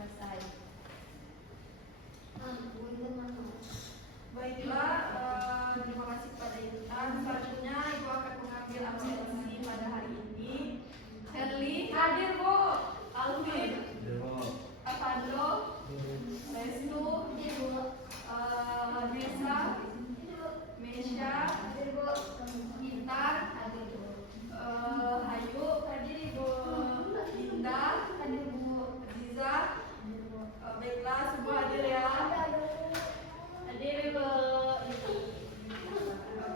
selesai. Baiklah, terima kasih pada Intan. Selanjutnya Ibu akan mengambil absensi pada hari ini. Herli Hadir, Bu. Alvin, Avando, Restu, Nesa, Mesya, Intan, Hayu, Indah, Ziza. Baiklah, semua hadir ya. Hadir, Bu.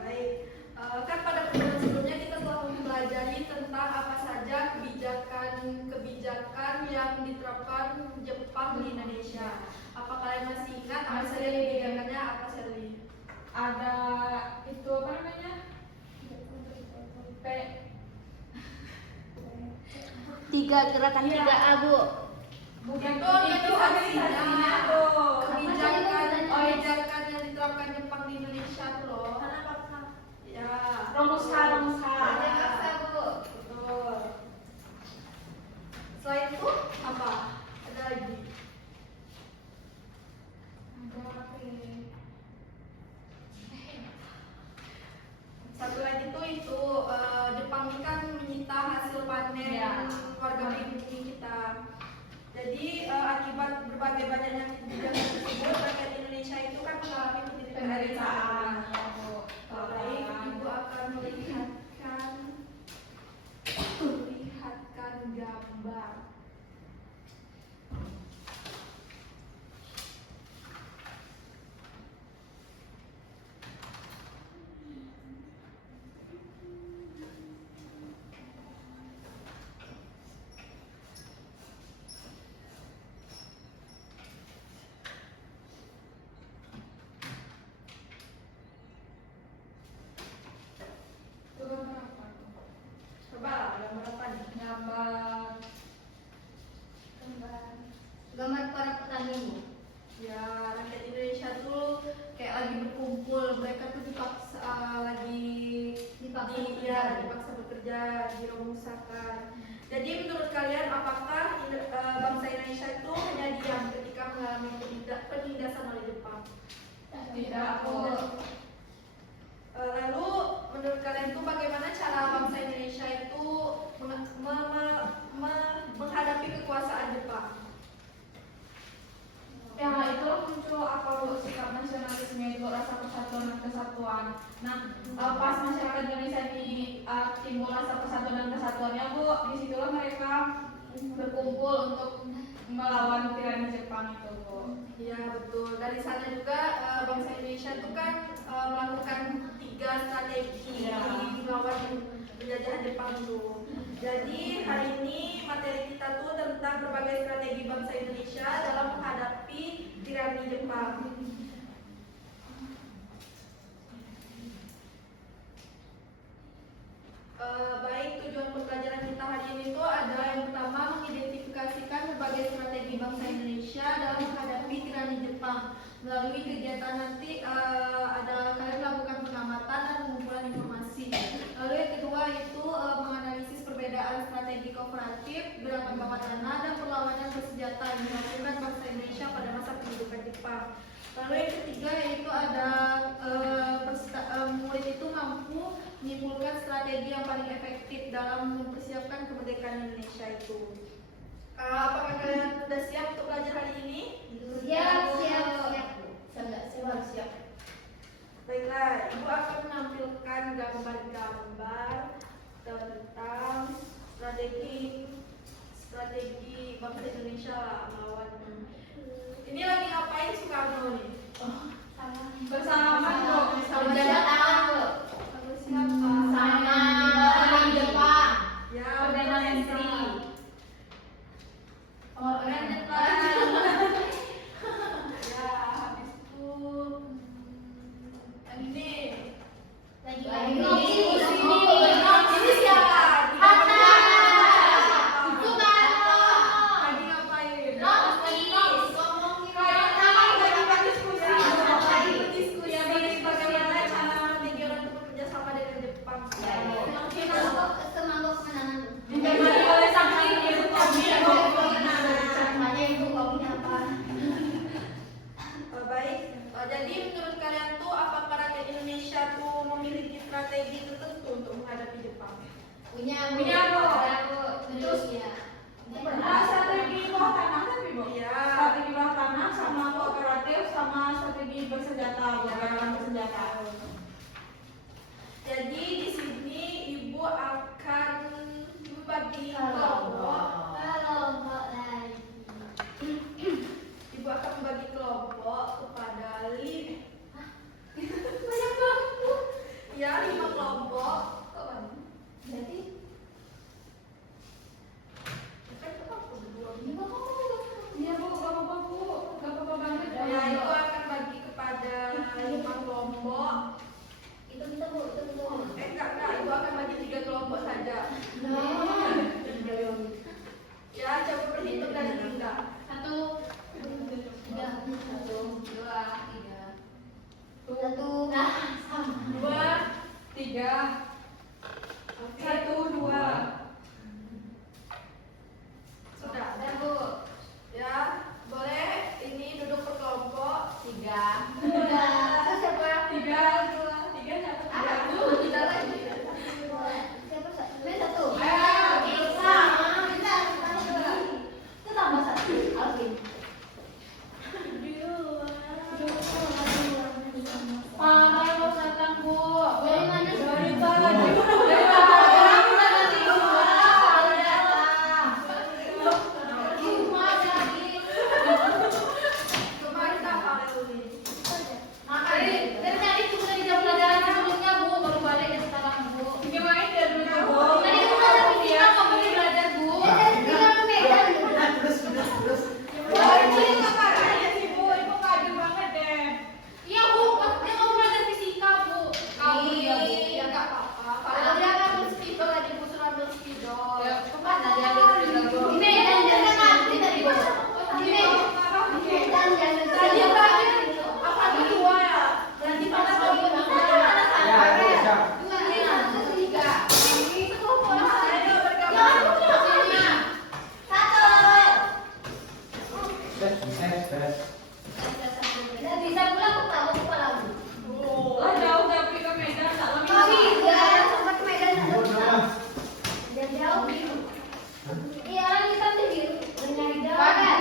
Baik, kan pada pertemuan sebelumnya kita telah mempelajari tentang apa saja kebijakan yang diterapkan Jepang di Indonesia. Apa kalian masih ingat apa saja kebijakannya? Apa Sherly? Ada itu apa namanya? Gerakan 3A, Bu. Bukan Itu organisasinya tuh. kebijakan yang diterapkan Jepang di Indonesia tuh loh. Ya. Romusha. Betul. Selain itu apa? Ada lagi? Satu lagi tuh itu Jepang ini kan menyita hasil panen Ya. warga pribumi kita. Jadi akibat berbagai banyaknya kebijakan tersebut, rakyat Indonesia itu kan mengalami penderitaan. Baik, Ibu akan melihatkan gambar. Coba lah, gambar apa nih? Gambar para petani, Bu. Ya, rakyat Indonesia tuh kayak lagi berkumpul, mereka tuh dipaksa dipaksa bekerja, dirumusakan. Jadi menurut kalian apakah bangsa Indonesia itu hanya diam ketika mengalami penindasan oleh Jepang? Tidak, Bu. Lalu menurut kalian itu bagaimana cara bangsa Indonesia itu menghadapi kekuasaan Jepang? Ya, itu muncul apa Bu, sikap nasionalisme itu, rasa persatuan dan kesatuan. Nah, pas masyarakat Indonesia ini timbul rasa persatuan dan kesatuannya Bu, disitulah mereka berkumpul untuk melawan tirani Jepang itu Bu. Iya betul. Dari sana juga bangsa Indonesia itu kan melakukan 3 strategi melawan penjajahan Jepang itu. Jadi hari ini materi kita tuh tentang berbagai strategi bangsa Indonesia dalam menghadapi tirani Jepang. Baik, tujuan pembelajaran kita hari ini tuh adalah yang pertama mengidentifikasikan berbagai strategi bangsa Indonesia dalam menghadapi tirani Jepang. Melalui kegiatan nanti adalah kalian melakukan pengamatan dan pengumpulan informasi. Lalu yang kedua itu menganalisis perbedaan strategi kooperatif, gerakan bawah dana, dan perlawanan bersenjata yang dilakukan bangsa Indonesia pada masa pendudukan Jepang. Lalu yang ketiga yaitu ada murid itu mampu menyimpulkan strategi yang paling efektif dalam mempersiapkan kemerdekaan Indonesia itu. Apakah kalian sudah siap untuk belajar hari ini? Siap. Baiklah, Ibu akan menampilkan gambar-gambar tentang strategi bangsa Indonesia melawan. Ini lagi ngapain Soekarno nih? Bersama Bu, Sama Sama Jepang. ya, Perdana Menteri. Keren Jepang. Ya, habis itu yang ini. Lagi Ini siapa? Tadi ngapain? Diskusi bagaimana cara strategi orang untuk bekerja sama dengan Jepang. Semangat kemenangan. Ditemani oleh sang ibu kami. Caranya Ibu strategi tertentu untuk menghadapi Jepang? Punya Bu. Terus ya. Strategi bawah tanah kan Bu? Iya. Strategi bawah tanah sama kooperatif sama strategi bersenjata, gabungan bersenjata. Jadi di sini ibu akan membagi kelompok. Ibu akan membagi kelompok kepada 5 kelompok. Berarti Iya Bu, gak apa-apa Bu, gak apa-apa banget. Ya, ibu akan bagi kepada 5 kelompok. itu kita Bu. Enggak, ibu akan bagi 3 kelompok saja. Ya, coba berhitung dari 3. 2, 3, 1, 2. Sudah. Ya, boleh ini duduk per kelompok. 3. Terus siapa? 3 nyata 3. Kita lagi. Siapa? Satu. Ayo, Bentar. Itu tambah 1. Alvin. Parah lo datang Bu. Dari mana? Dari tadi. Dari Kemarin apa Leuli? tadi itu kita tidak pelajaran sebelumnya Bu, baru balik dan sekarang Bu. Gimana dia dulu Bu? Tadi itu ada fisika kok baru belajar Bu. Ibu kaget banget deh. Iya Bu, maksudnya kamu belajar fisika Bu. Kamu ya Bu, ya nggak apa-apa. Kalau dia kan berspidol tadi Bu suruh ambil spidol. Kemana dia Bu? Di Medan jangan nanti tadi Bu. Di Medan jangan. Tadi terakhir apa kedua ya? Berarti pada tahun Dua. Ayo bergabung. Bisa pulang kok tahu kepala Bu. Oh, jauh tapi ke Medan tak lebih. Oh iya, sempat ke Medan ada pulang. Dan jauh biru. Iya orang hitam tuh biru. Nyari jalan.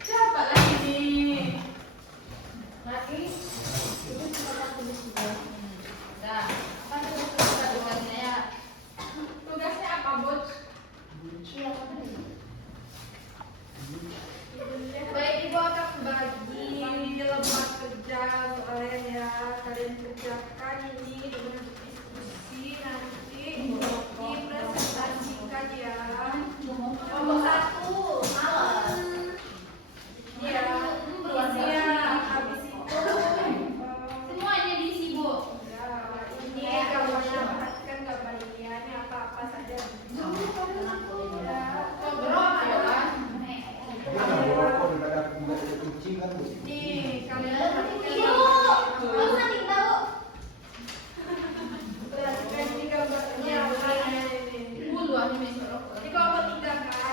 Siapa lagi nih? Lagi. Itu cuma aku di sini. Dah. Apa tugasnya ya? Tugasnya apa, Bos? Iya, apa tadi? Baik, ibu akan bagi lembar kerja soalnya ya. Kalian kerjakan ini dengan diskusi nanti dipresentasikan ya. Kelompok 1 malam. Ya, ya. Habis itu Semuanya diisi Bu. ya, ini gambarnya, perhatikan gambar ini ya. Ini apa-apa saja. Ya, ngobrol ya. Nih, kalian perhatikan Aku nanti tahu. perhatikan ini gambarnya. Ini Buluan ini mesoro. kelompok 3 kan.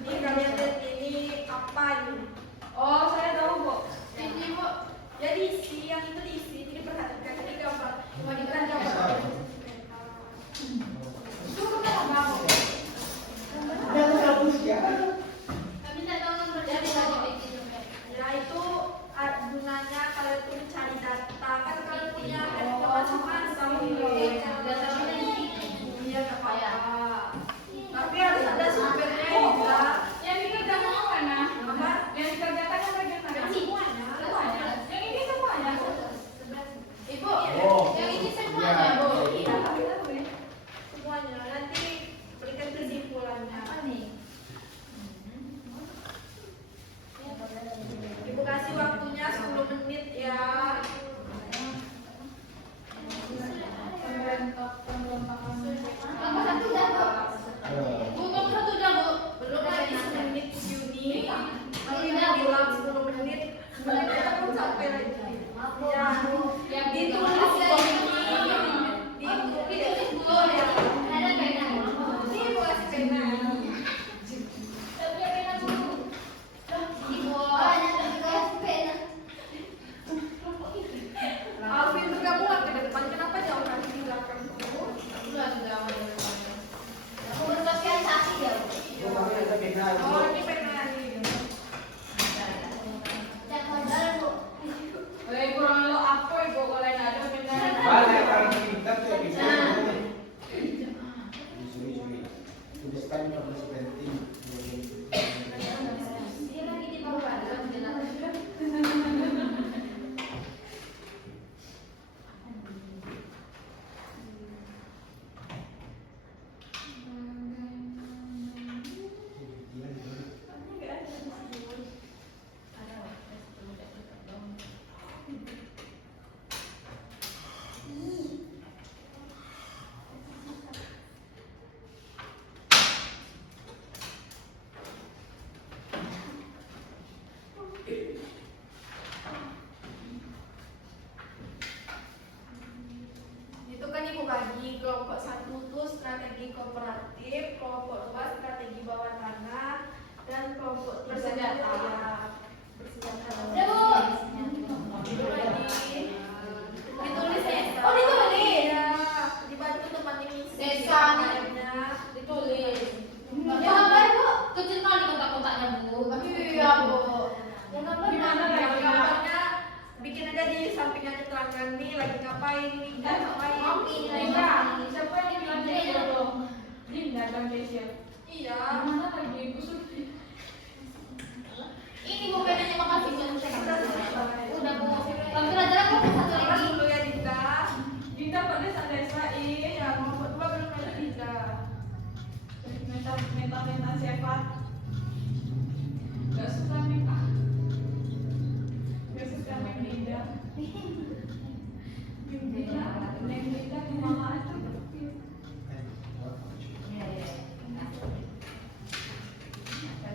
Ini kalian lihat ini apa nih? Oh, saya tahu, Bu. Ini Bu, ya diisi, yang itu diisi. Jadi perhatikan ini gambar. Kembalikan gambar. Itu kemana, Bang? Kami tak tahu nomor jadi lagi bikin juga. Ya itu gunanya kalian tuh mencari data. Kan kalian punya handphone masing-masing. Iya nggak apa-apa. Tapi harus ada sumbernya juga. Yang dikerjakan yang mana? Apa? Yang dikerjakan yang bagian mana? Semuanya. Semuanya. Yang ini semuanya. Ibu, Yang ini semuanya Bu. iya, tapi semuanya. Nanti berikan kesimpulannya. Apa nih? Ibu kasih waktunya 10 menit ya. Apa satu dah Bu? Bu, kamu satu dah Bu. Belum lagi 10 menit Juni. Nanti bilang 10 menit. Mereka pun sampai lagi. Ya, Yang ditulis ditulis di sini. ditulis dulu ya. Ada pena. Ini ibu kasih pena. Tapi pena dulu. Ibu, ada juga pena. Alvin bergabung ke depan. bersenjata. Udah, Bu. Itu lagi ditulis Esa. Oh, ditulis. Ya, dibantu teman ini. Esa. Ditulis. Yang gambar, Bu. Kecil kali kotak-kotaknya, Bu. Iya, Bu. Yang gambar Gimana mana? lagi? Gambarnya bikin aja di sampingnya keterangan nih lagi ngapain nih kan ngapain. Linda, siapa yang bilang Keisha tuh? Linda dan Keisha. Iya. Mana lagi busuk? Ini bukan hanya makasih buat saya. Udah, Bu. Tapi Belajar aku satu Apa lagi. dulu ya Dinda? Dinda pada sadar Israel. Ya mau berdua belum ada Dinda. Mental sifat. Gak suka nih ah. Gak suka nih Dinda. Dinda kemana aja?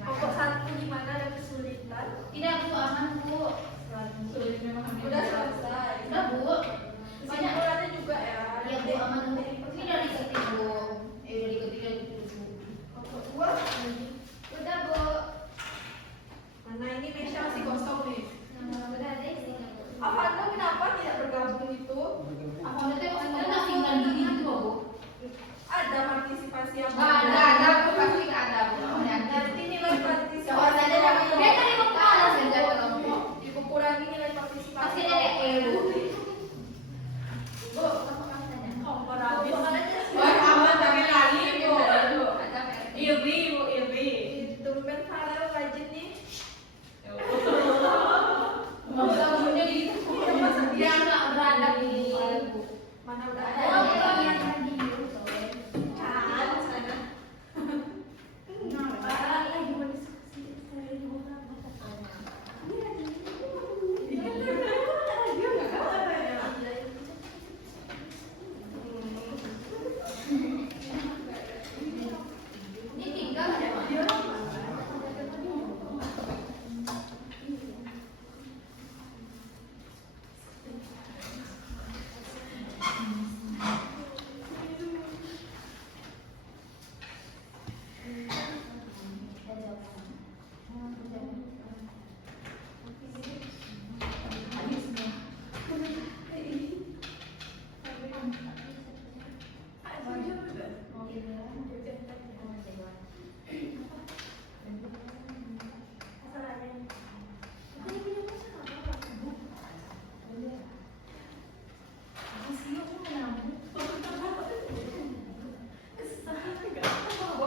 Pokok satu di mana ada kesulitan. Tidak, Bu. Aman, Bu. Sulit memang. Udah selesai. Udah, Bu. Banyak. Kesimpulannya juga ya. Iya, Bu. Aman, Bu. Ini udah diketik, Bu. Udah diketik, Bu. Pokok dua. Udah, Bu. Mana ini meja masih kosong nih. Udah deh. Avanda kenapa tidak bergabung itu? Apa itu maksudnya tinggal gini gitu, Bu? Ada partisipasi yang Ada, Bu. Pasti ada, Bu. Nanti nilai partisipasi. Jangan aja jangan. Dia kan emang kalah saja kelompok. Dikurangi nilai partisipasi. Pasti ada DE, Bu. Bu, apa katanya? Kompor habis. Wah, aman tapi lagi Bu. Ada PR. Iri Bu, iri. Tumben Farel rajin nih. Masa punya gitu. Dia nggak beradab ini, Bu. Mana udah Oh, ada? bukan yang tadi. Kan sana. Ini tinggal ada, Pak.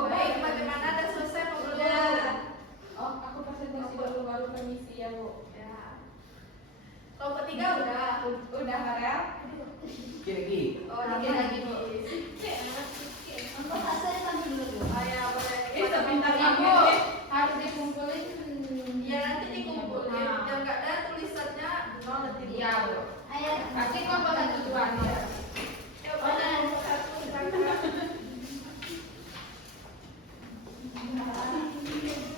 Baik, bagaimana ada selesai ngobrolnya? Oh, aku presentasi baru permisi ya Bu. Ya. Kelompok tiga udah. Udah Farel? Oh, dikit lagi Bu. Untuk hasilnya sambil dulu, Bu. Oh ya, boleh. Sebentar ya Bu. Harus dikumpulin. Ya nanti dikumpulin. Nah. Yang nggak ada tulisannya nol nanti. Iya, Bu. Ayo. Pasti kelompok satu dua ya. Ya, boleh. Satu, berangkat.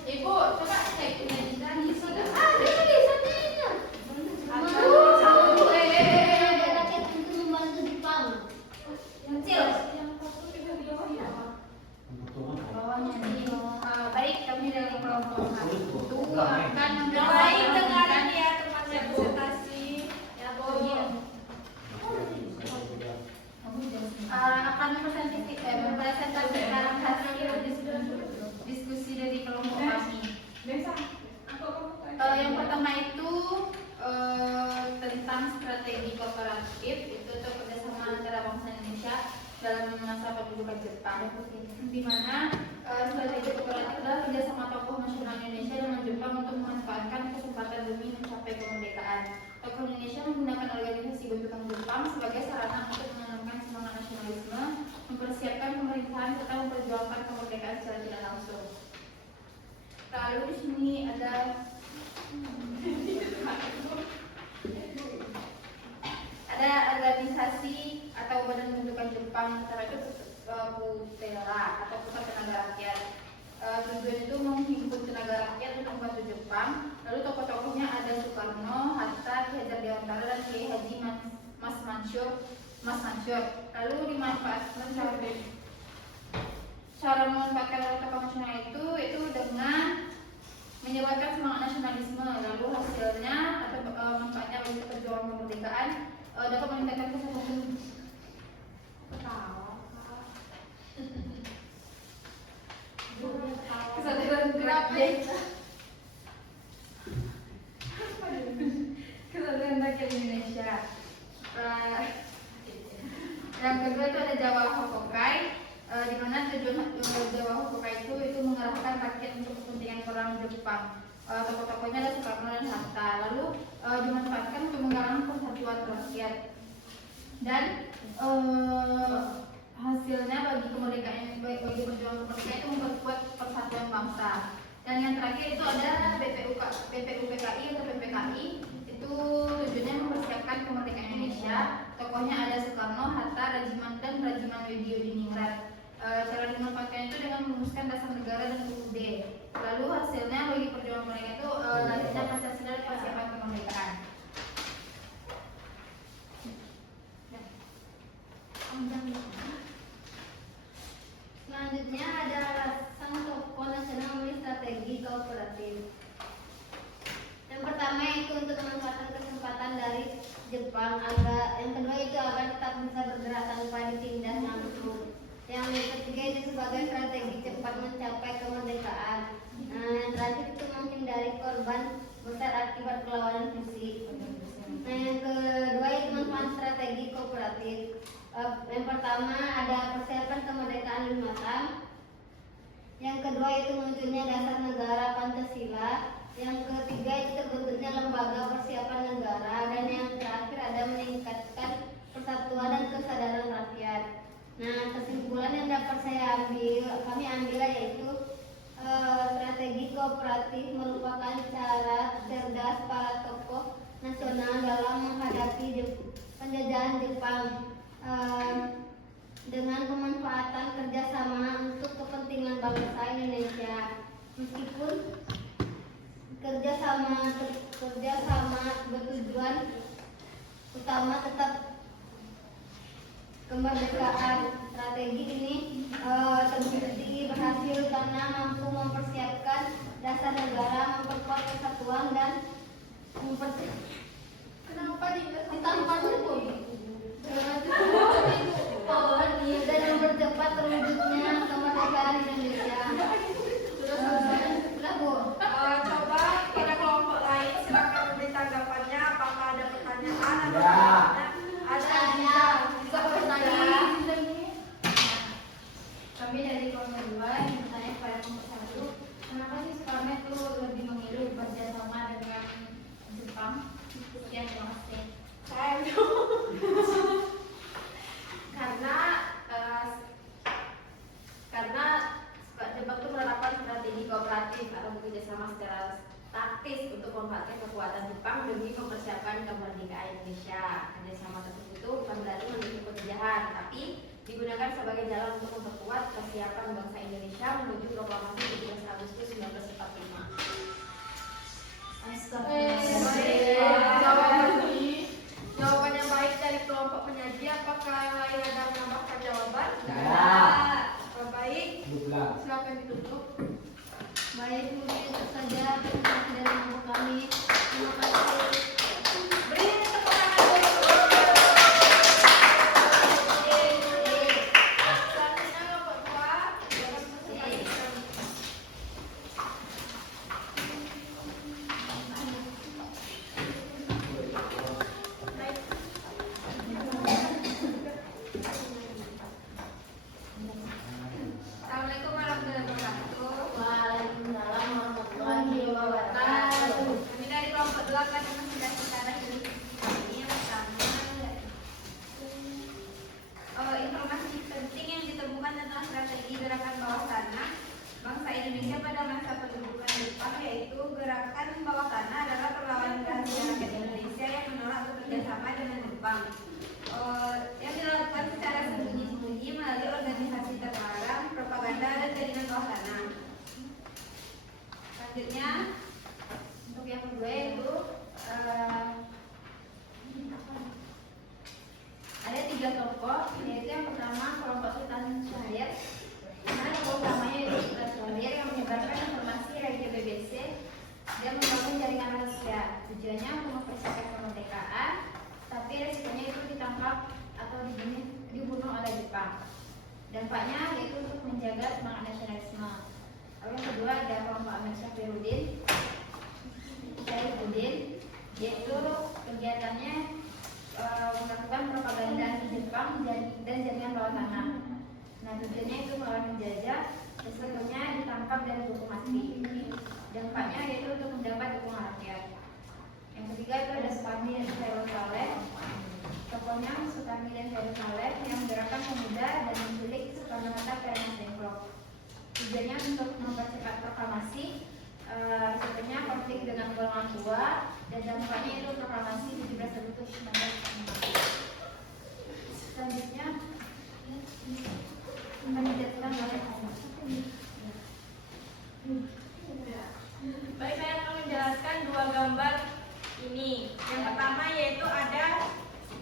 Ibu, coba cek punya Dinda di sini. Ada tulisannya. Ada rakyat untuk membantu Jepang. Kecil. Bawahnya nih. Baik, kami dari kelompok satu akan Yang lain dengarkan ya temannya presentasi. Ya, Bu. akan mempresentasikan hasil diskusi dari kelompok kami. Desa. Aku Yang pertama itu tentang strategi kooperatif itu untuk kerjasama antara bangsa Indonesia dalam masa pendudukan Jepang, di mana strategi kooperatif adalah kerjasama tokoh nasional Indonesia dengan Jepang untuk memanfaatkan kesempatan demi mencapai kemerdekaan. Tokoh Indonesia menggunakan organisasi bentukan Jepang sebagai sarana untuk menanamkan semangat nasionalisme, mempersiapkan pemerintahan serta memperjuangkan kemerdekaan secara tidak langsung. Lalu di sini ada organisasi atau badan bentukan Jepang, antara itu PUTERA atau Pusat Tenaga Rakyat. Tujuan itu menghimpun tenaga rakyat untuk membantu Jepang. Lalu tokoh-tokohnya ada Soekarno, Hatta, Ki Hajar Dewantara, dan Kiai Haji Mas Mansur. Lalu dimanfaatkan cara memanfaatkan tokoh nasional itu dengan menyebarkan semangat nasionalisme. Lalu hasilnya atau manfaatnya bagi perjuangan kemerdekaan dapat meningkatkan kesadaran kesadaran rakyat Indonesia. Yang kedua itu ada Jawa Hokokai, di mana tujuan Jawa Hokokai itu mengerahkan rakyat untuk kepentingan perang Jepang. Tokoh-tokohnya ada Soekarno dan Hatta. Lalu dimanfaatkan untuk menggalang persatuan rakyat. Dan hasilnya bagi kemerdekaan, bagi perjuangan kemerdekaan itu memperkuat persatuan bangsa. Dan yang terakhir itu ada PPUPKI atau PPKI, itu tujuannya mempersiapkan kemerdekaan Indonesia. Tokohnya ada Soekarno, Hatta, Rajiman dan Rajiman Wedio Diningrat. Cara dimanfaatkan itu dengan merumuskan dasar negara dan UUD. Lalu hasilnya bagi perjuangan mereka itu lahirnya Pancasila dan persiapan kemerdekaan. Selanjutnya ada sang tokoh nasional memilih strategi kooperatif. Yang pertama itu untuk memanfaatkan kesempatan dari Jepang, yang kedua itu agar tetap bisa bergerak tanpa ditindas langsung. Yang ketiga itu sebagai strategi cepat mencapai kemerdekaan. Nah, yang terakhir itu menghindari korban besar akibat perlawanan fisik. Nah, yang kedua itu manfaat strategi kooperatif. Yang pertama ada persiapan kemerdekaan 5 tahun. Yang kedua itu munculnya dasar negara Pancasila. Yang ketiga itu terbentuknya lembaga persiapan negara. Dan yang terakhir ada meningkatkan persatuan dan kesadaran rakyat. Nah, kesimpulan yang dapat kami ambil yaitu strategi kooperatif merupakan cara cerdas para tokoh nasional dalam menghadapi penjajahan Jepang. Dengan pemanfaatan kerjasama untuk kepentingan bangsa Indonesia. Meskipun kerjasama bertujuan utama tetap kemerdekaan. Strategi ini terbukti berhasil karena mampu mempersiapkan dasar negara, memperkuat persatuan dan dan mempercepat terwujudnya kemerdekaan Indonesia. Sudah Bu. Coba pada kelompok lain silakan memberi tanggapannya. Apakah ada pertanyaan? Ada Juga pertanyaan. Kami dari kelompok 2 yang bertanya kepada kelompok 1, kenapa sih Soekarno itu lebih memilih bekerjasama dengan Jepang? Sekian, terima kasih. Karena Jepang itu menerapkan strategi kooperatif atau bekerjasama secara taktis untuk memanfaatkan kekuatan Jepang demi mempersiapkan kemerdekaan Indonesia. Kerjasama tersebut itu bukan berarti mendukung penjajahan, tapi digunakan sebagai jalan untuk memperkuat persiapan bangsa Indonesia menuju proklamasi 17 Agustus 1945. Jawabannya baik dari kelompok penyaji. Apakah yang lain ada menambahkan jawaban? Baik. Silakan ditutup. Baik, mungkin itu saja presentasi dari kelompok kami. Terima kasih. Beri tepuk tangan dulu. Selanjutnya kelompok 2. Jangan presentasikan. Assalamualaikum warahmatullahi wabarakatuh. Waalaikumsalam warahmatullahi wabarakatuh. Kami dari kelompok 2 akan mempresentasikan dari kami yang pertama informasi penting yang ditemukan tentang strategi gerakan bawah tanah bangsa Indonesia pada masa pendudukan Jepang, yaitu gerakan bawah tanah adalah perlawanan rahasia rakyat Indonesia yang menolak bekerja sama dengan Jepang, yang dilakukan secara sembunyi-sembunyi melalui organisasi terlarang, propaganda dan jaringan bawah tanah. Selanjutnya untuk yang kedua yaitu ada 3 kelompok, yaitu yang pertama kelompok Sultan Syahrir, mana kelompok utamanya yaitu Sultan Syahrir yang menyebarkan informasi radio BBC dibunuh oleh Jepang. Dampaknya yaitu untuk menjaga semangat nasionalisme. Lalu yang kedua ada kelompok Ahmad Syafruddin, yaitu kegiatannya melakukan propaganda anti Jepang dan jaringan bawah tanah. Nah, tujuannya itu melawan penjajah, resikonya ditangkap dan dihukum mati. Dampaknya yaitu untuk mendapat dukungan rakyat. Yang ketiga itu ada Sukarmi dan Khairul Saleh. Tokohnya Sukarmi dan Khairul Saleh yang menggerakkan pemuda dan menculik Soekarno-Hatta ke Rengas Dengklok. Tujuannya untuk mempercepat proklamasi, resikonya konflik dengan golongan tua, dan dampaknya itu proklamasi 17 Agustus 1945. Selanjutnya akan dijelaskan oleh Baik, saya akan menjelaskan dua gambar ini. Yang pertama yaitu ada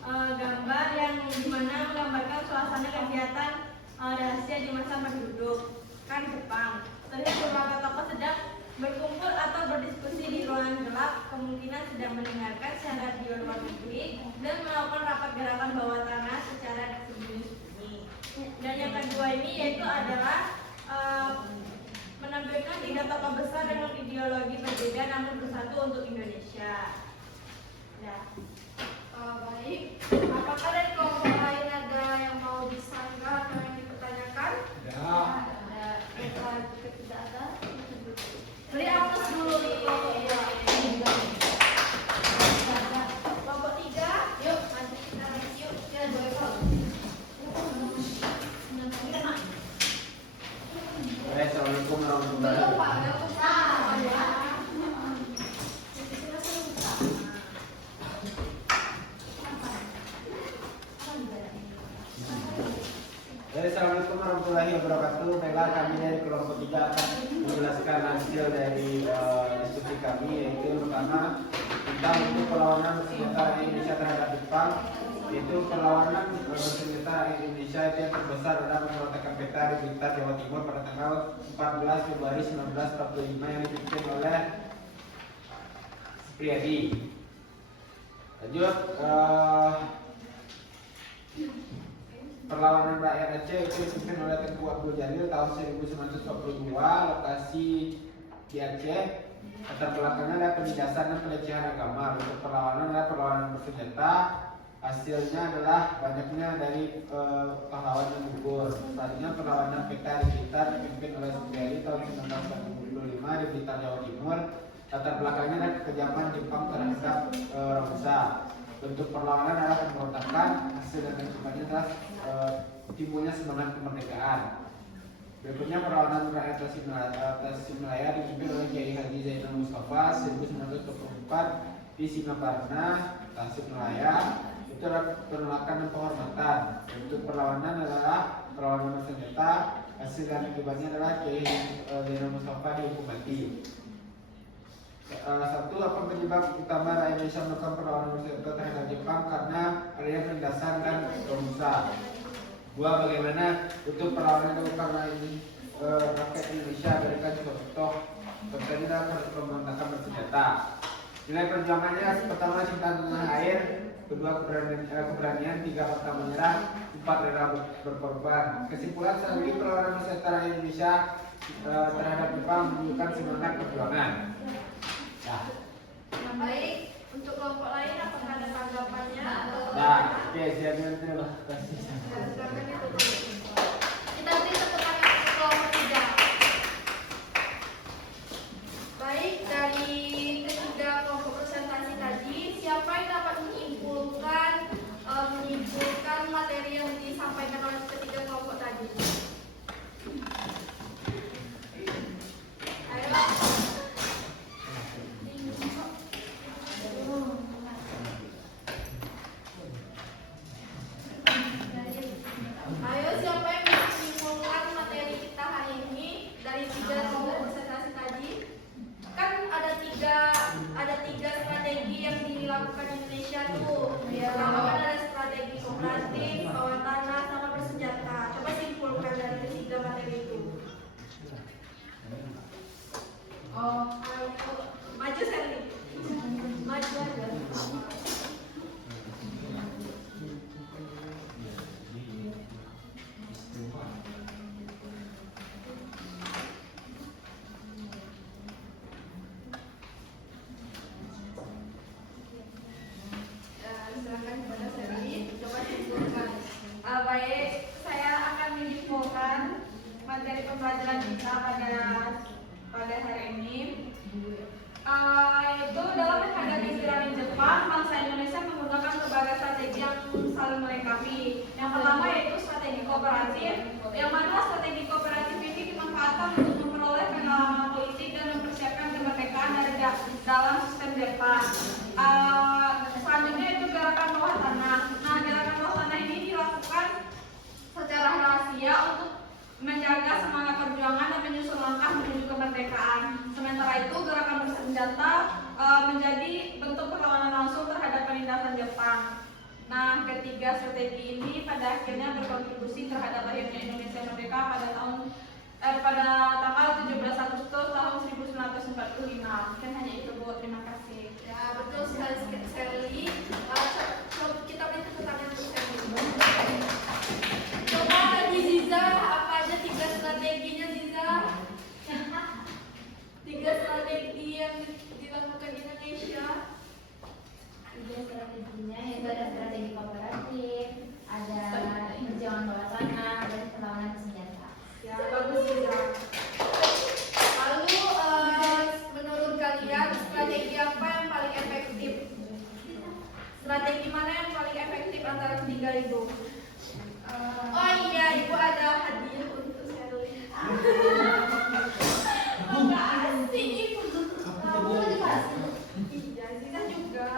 gambar yang dimana menggambarkan suasana kegiatan rahasia di masa pendudukan Jepang. Terlihat beberapa tokoh sedang berkumpul atau berdiskusi di ruangan gelap, kemungkinan sedang mendengarkan siaran radio luar negeri dan melakukan rapat gerakan bawah tanah secara sembunyi-sembunyi. Dan yang kedua ini yaitu adalah menampilkan tiga tokoh besar dengan ideologi berbeda namun bersatu untuk Indonesia. Ya. Baik, apakah dari kelompok lain ada yang mau disanggah atau yang dipertanyakan? Tidak ada. Beri aplaus dulu nih kelompok 2. Kelompok 3, yuk maju kita yuk. Ya, boleh kok. Assalamualaikum warahmatullahi Belum Pak, wabarakatuh. Assalamualaikum warahmatullahi wabarakatuh. Baiklah, kami dari kelompok 3 akan menjelaskan hasil dari diskusi kami, yaitu pertama tentang perlawanan bersenjata Indonesia terhadap Jepang. Yaitu perlawanan bersenjata Indonesia itu yang terbesar adalah pemberontakan PKI di Blitar, Jawa Timur pada tanggal 14 Februari 1945 yang dipimpin oleh Supriyadi. Lanjut, perlawanan rakyat Aceh itu dipimpin oleh Tengku Abdul Jalil tahun 1942, lokasi di Aceh. Latar belakangnya adalah penindasan dan pelecehan agama. Untuk perlawanan adalah perlawanan bersenjata. Hasilnya adalah banyaknya dari pahlawan yang gugur. Selanjutnya perlawanan PKI di Blitar dipimpin oleh Supriyadi tahun 1945 di Blitar, Jawa Timur. Latar belakangnya adalah kekejaman Jepang terhadap Romusa. Bentuk perlawanan adalah pemberontakan. Hasil dan akibatnya adalah timbulnya semangat kemerdekaan. Berikutnya perlawanan rakyat Tasikmalaya dipimpin oleh Kiai Haji Zainal Mustafa 1924 di Singaparna, Tasikmalaya. Itu adalah penolakan dan penghormatan. Bentuk perlawanan adalah perlawanan bersenjata. Hasil dan akibatnya adalah Kiai Zainal Mustafa dihukum mati. Satu, apa penyebab utama rakyat Indonesia melakukan perlawanan bersenjata terhadap Jepang? Karena adanya penindasan dan Romusa. Dua, bagaimana untuk perlawanan itu karena ini rakyat Indonesia berikan contoh contohnya adalah pemberontakan bersenjata. Nilai perjuangannya pertama cinta tanah air, kedua keberanian, tiga pantang menyerah, empat rela berkorban. Kesimpulan strategi perlawanan bersenjata Indonesia terhadap Jepang menunjukkan semangat perjuangan. Nah, Baik, untuk kelompok lain apakah ada tanggapannya? oke, siapkan terima kasih. Silakan itu dulu. Kita beri tepuk tangan untuk kelompok 3. Baik, dari ketiga kelompok presentasi tadi, siapa yang dapat menyimpulkan materi yang disampaikan oleh ketiga kelompok tadi? Ayo. Ayo, siapa yang bisa menyimpulkan materi kita hari ini dari tiga kelompok presentasi tadi? Kan ada tiga strategi yang dilakukan Indonesia tuh. Pertama kan ada strategi kooperatif, bawah tanah, sama bersenjata. Coba simpulkan dari ketiga materi itu. Ayo, maju Sally. Maju aja. kita pada hari ini. Itu dalam menghadapi tirani Jepang, bangsa Indonesia menggunakan berbagai strategi yang saling melengkapi. Yang pertama yaitu strategi kooperatif, yang mana strategi kooperatif ini dimanfaatkan untuk memperoleh pengalaman politik dan mempersiapkan kemerdekaan dari dalam sistem Jepang. Selanjutnya itu gerakan bawah tanah. Nah, gerakan bawah tanah ini dilakukan secara rahasia untuk menjaga semangat perjuangan dan menyusun langkah menuju kemerdekaan. Sementara itu gerakan bersenjata menjadi bentuk perlawanan langsung terhadap penindasan Jepang. Nah, ketiga strategi ini pada akhirnya berkontribusi terhadap akhirnya Indonesia merdeka pada tanggal 17 Agustus tahun 1945. Mungkin hanya itu, Bu. Terima kasih. Ya, betul sekali. Kita beri tepuk tangan untuk Sally. Coba tadi Ziza, apa aja 3 strateginya Ziza? 3 strategi yang dilakukan di Indonesia. 3 strateginya yaitu ada strategi kooperatif, ada perjuangan bawah tanah, dan perlawanan senjata. Ya, bagus Ziza. Lalu menurut kalian strategi apa yang paling efektif? Strategi mana yang paling efektif antara ketiga itu? Oh iya, Ibu ada hadiah untuk Sally. Makasih Ibu. Kamu lagi pas? Iya, Ziza juga.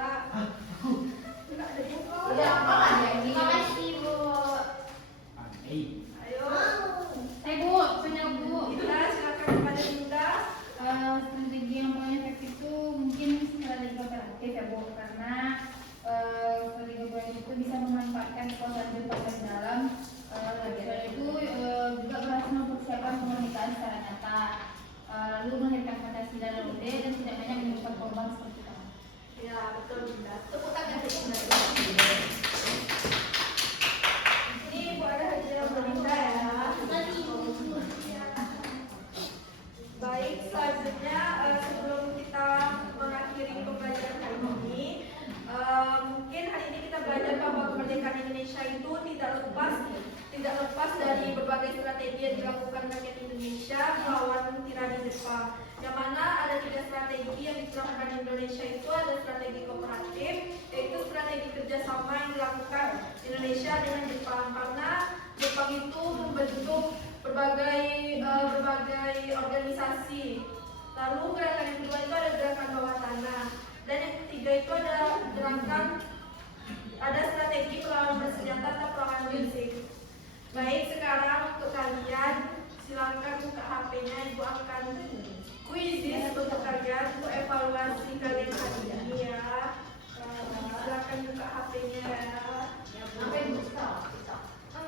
Enggak ada buku. Udah apa ada yang makasih Bu. Ayo. Bu, punya Bu. Dinda, silakan kepada Dinda. Strategi yang paling efektif itu mungkin strategi kooperatif ya Bu, karena strategi kooperatif itu bisa memanfaatkan kekuatan Jepang dari dalam. Selain itu juga berhasil mempersiapkan kemerdekaan secara nyata, lalu melahirkan Pancasila dan UUD dan tidak banyak menyebabkan korban seperti itu. Ya, betul Dinda. Tepuk tangan untuk Dinda. Ini Ibu ada hadiah untuk Dinda ya. Baik, selanjutnya sebelum kita mengakhiri pembelajaran hari ini, mungkin hari ini kita belajar bahwa kemerdekaan Indonesia itu tidak lepas dari berbagai strategi yang dilakukan rakyat Indonesia melawan tirani Jepang. Yang mana ada 3 strategi yang diterapkan di Indonesia itu ada strategi kooperatif, yaitu strategi kerjasama yang dilakukan Indonesia dengan Jepang. Karena Jepang itu membentuk berbagai organisasi. Lalu gerakan yang kedua itu ada gerakan bawah tanah. Dan yang ketiga itu ada strategi perlawanan bersenjata atau perlawanan fisik. Baik, sekarang untuk kalian silakan buka HP-nya, Ibu akan kuisis untuk kalian untuk evaluasi kalian hari ini ya. Silakan buka HP-nya ya. Sampai buka.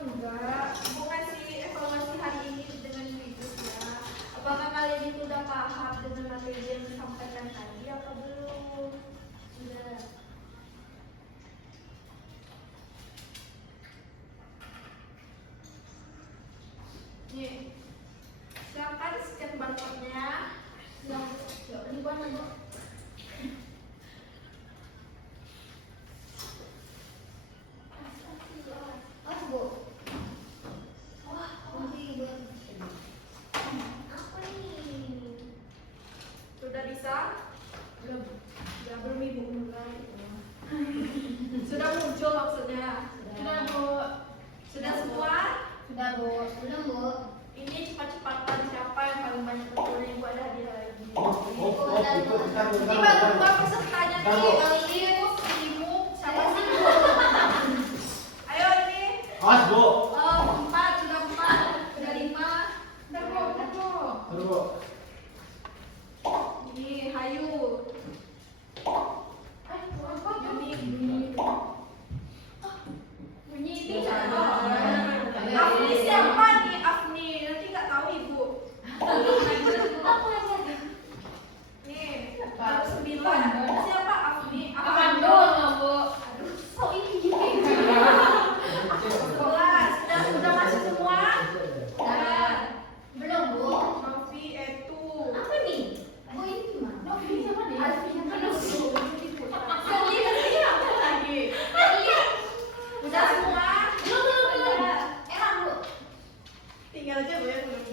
Enggak, Ibu ngasih evaluasi hari ini dengan kuisis ya. Apakah kalian itu udah paham dengan materi yang disampaikan tadi apa belum? Sudah. Nih, silakan scan barcode-nya. Silakan, ini buat Bu. Oh Bu. Wah, masih Bu. Apa nih? Sudah bisa? Belum. Ya, belum Ibu mulai. Sudah muncul maksudnya. Sudah Bu. Sudah semua? Sudah Bu. Belum Bu. Ini cepat-cepatan siapa yang paling banyak betul Ibu ada hadiah lagi. Ini baru 2 pesertanya nih. Alif, Ibu, siapa sih Bu? Ayo ini. Awas, Bu. 4, sudah 4, sudah 5. Bentar, Bu. Bentar, Bu. Terus, Bu. Ini Hayu. Bunyi ini siapa? Afni siapa nih? Afni, nanti nggak tahu Ibu. Apa aja? Nih, baru 9. Siapa Afni? Avando, Bu. Aduh, so ini gini. 11. Sudah masuk semua? Sudah. Belum Bu. Novi, Etu. Apa nih? Bu ini gimana? Novi siapa nih? Alvin, siapa lagi? Udah semua? Belum. Emang Bu. Tinggal aja Bu ya belum.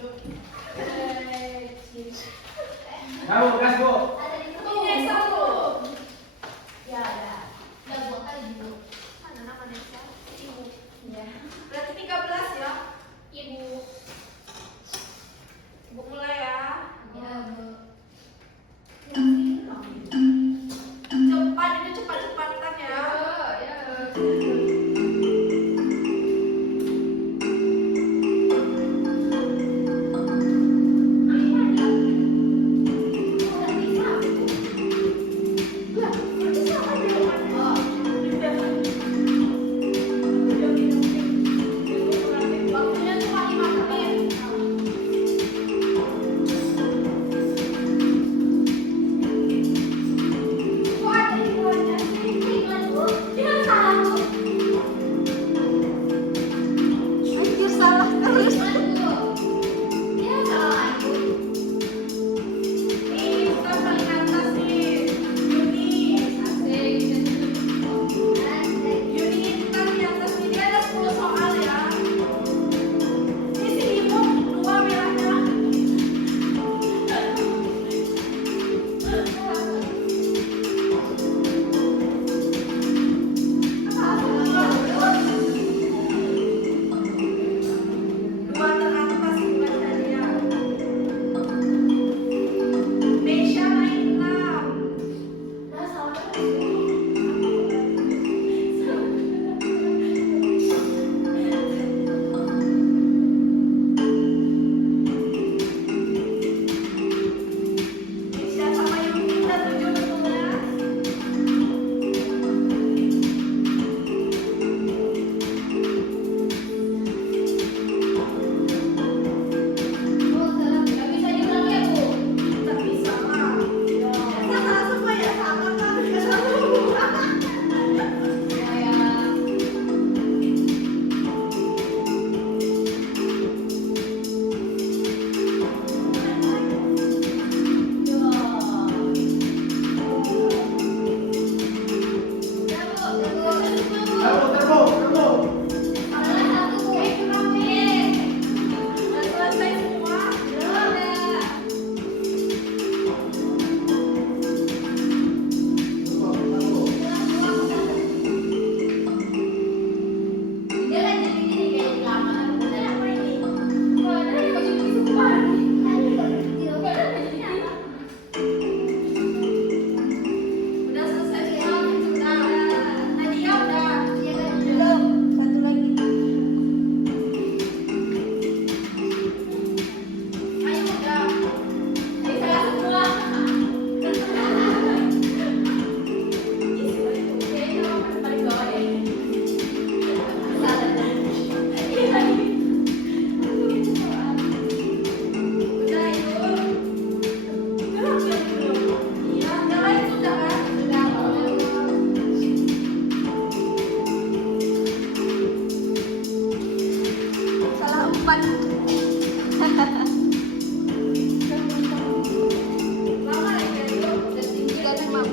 demam.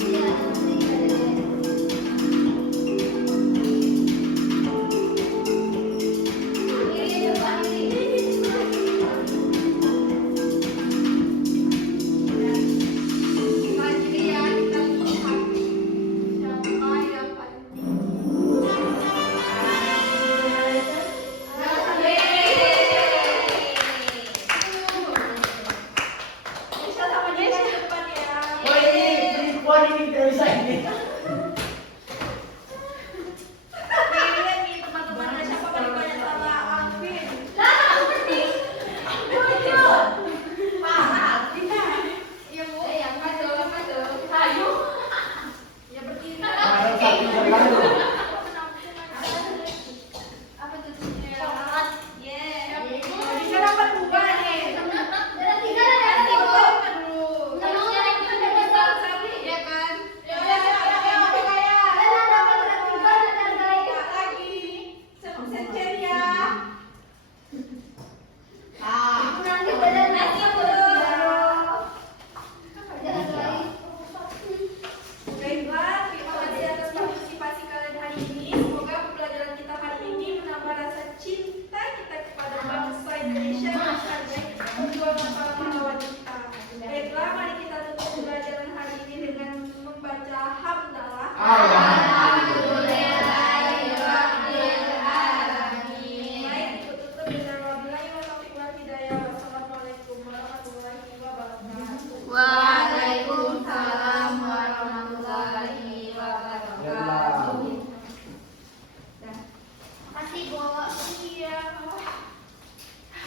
Iya, pasti ada. Ini coba ini. Jadi ya kita lihat siapa yang paling Nisha sama Nisha depan ya. Oh ini perempuan ini tidak bisa ini.